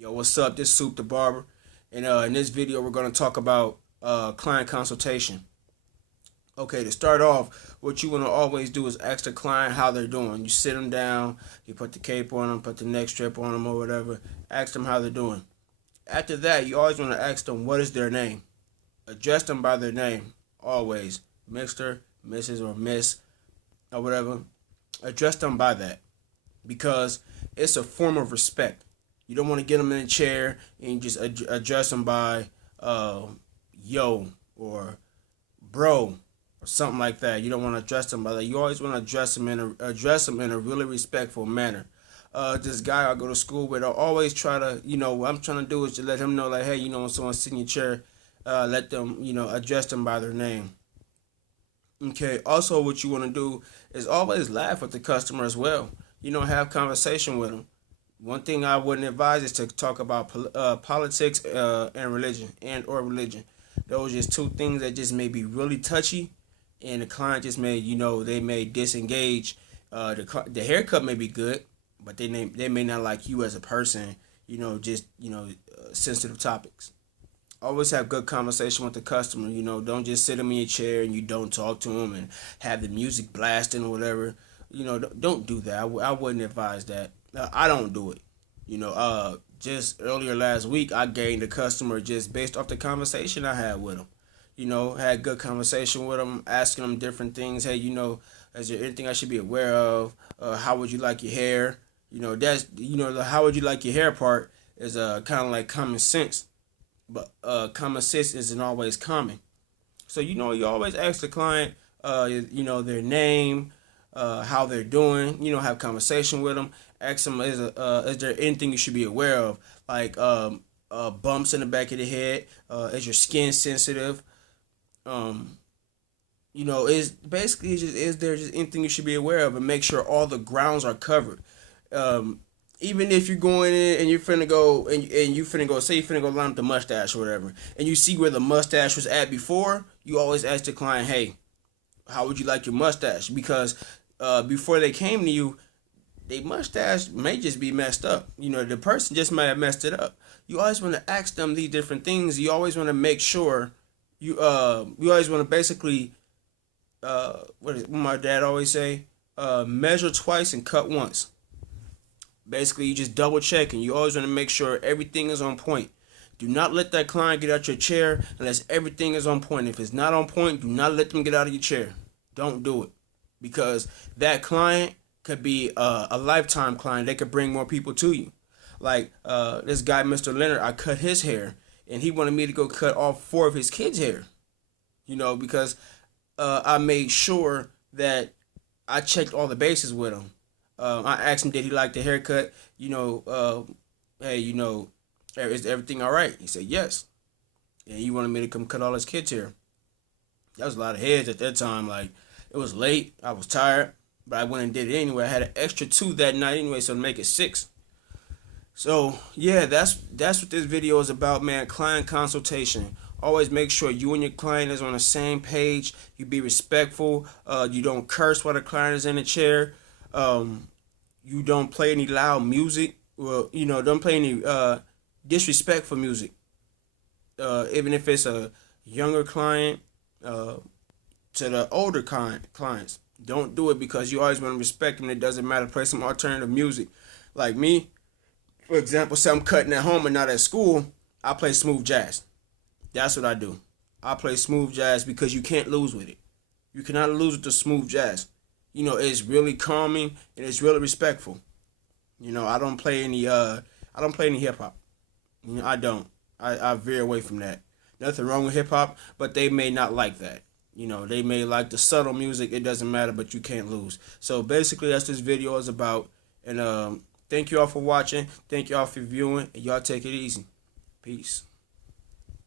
Yo, what's up? This is Soup the Barber, and in this video we're going to talk about client consultation. Okay, to start off, what you want to always do is ask the client how they're doing. You sit them down, you put the cape on them, put the neck strip on them or whatever, ask them how they're doing. After that, you always want to ask them what is their name. Address them by their name, always. Mr., Mrs., or Miss, or whatever. Address them by that, because it's a form of respect. You don't want to get them in a chair and just address them by yo or bro or something like that. You don't want to address them by that. You always want to address them in a really respectful manner. This guy I go to school with, I always try to, what I'm trying to do is to let him know, like, hey, when someone's sitting in your chair, let them, address them by their name. Okay. Also, what you want to do is always laugh with the customer as well. Have conversation with them. One thing I wouldn't advise is to talk about politics and religion. Those are just two things that just may be really touchy, and the client just may, they may disengage. The haircut may be good, but they may not like you as a person. Sensitive topics. Always have good conversation with the customer. Don't just sit them in your chair and you don't talk to them and have the music blasting or whatever. Don't do that. I wouldn't advise that. I don't do it. Just earlier last week, I gained a customer just based off the conversation I had with him. Had good conversation with him, asking him different things. Hey, is there anything I should be aware of? How would you like your hair? That's the how would you like your hair part is kind of like common sense, but common sense isn't always common. So you always ask the client, their name, how they're doing. Have conversation with them. Ask them, is there anything you should be aware of, like bumps in the back of the head? Is your skin sensitive? Is basically just is there just anything you should be aware of, and make sure all the grounds are covered. Even if you're going in and you're finna go and you finna go, say you finna go line up the mustache or whatever, and you see where the mustache was at before, you always ask the client, hey, how would you like your mustache? Because before they came to you, their mustache may just be messed up. The person just might have messed it up. You always want to ask them these different things. You always want to make sure you always want to basically what my dad always say, measure twice and cut once. Basically, you just double check, and you always want to make sure everything is on point. Do not let that client get out your chair unless everything is on point. If it's not on point, do not let them get out of your chair. Don't do it, because that client could be a lifetime client. They could bring more people to you. Like this guy, Mr. Leonard, I cut his hair, and he wanted me to go cut all 4 of his kids' hair. Because I made sure that I checked all the bases with him. I asked him, did he like the haircut? Hey, is everything all right? He said yes. And he wanted me to come cut all his kids' hair. That was a lot of heads at that time. Like, it was late. I was tired. But I went and did it anyway. I had an extra 2 that night anyway, so to make it 6. So yeah, that's what this video is about, man. Client consultation. Always make sure you and your client is on the same page. You be respectful. You don't curse while the client is in the chair. You don't play any loud music. Well, don't play any disrespectful music. Even if it's a younger client to the older clients. Don't do it, because you always want to respect them. It doesn't matter. Play some alternative music. Like me, for example, say I'm cutting at home and not at school, I play smooth jazz. That's what I do. I play smooth jazz because you can't lose with it. You cannot lose with the smooth jazz. It's really calming and it's really respectful. I don't play any hip hop. I don't. I veer away from that. Nothing wrong with hip hop, but they may not like that. They may like the subtle music. It doesn't matter, but you can't lose. So basically, that's this video is about. And thank you all for watching. Thank you all for viewing. And y'all take it easy. Peace.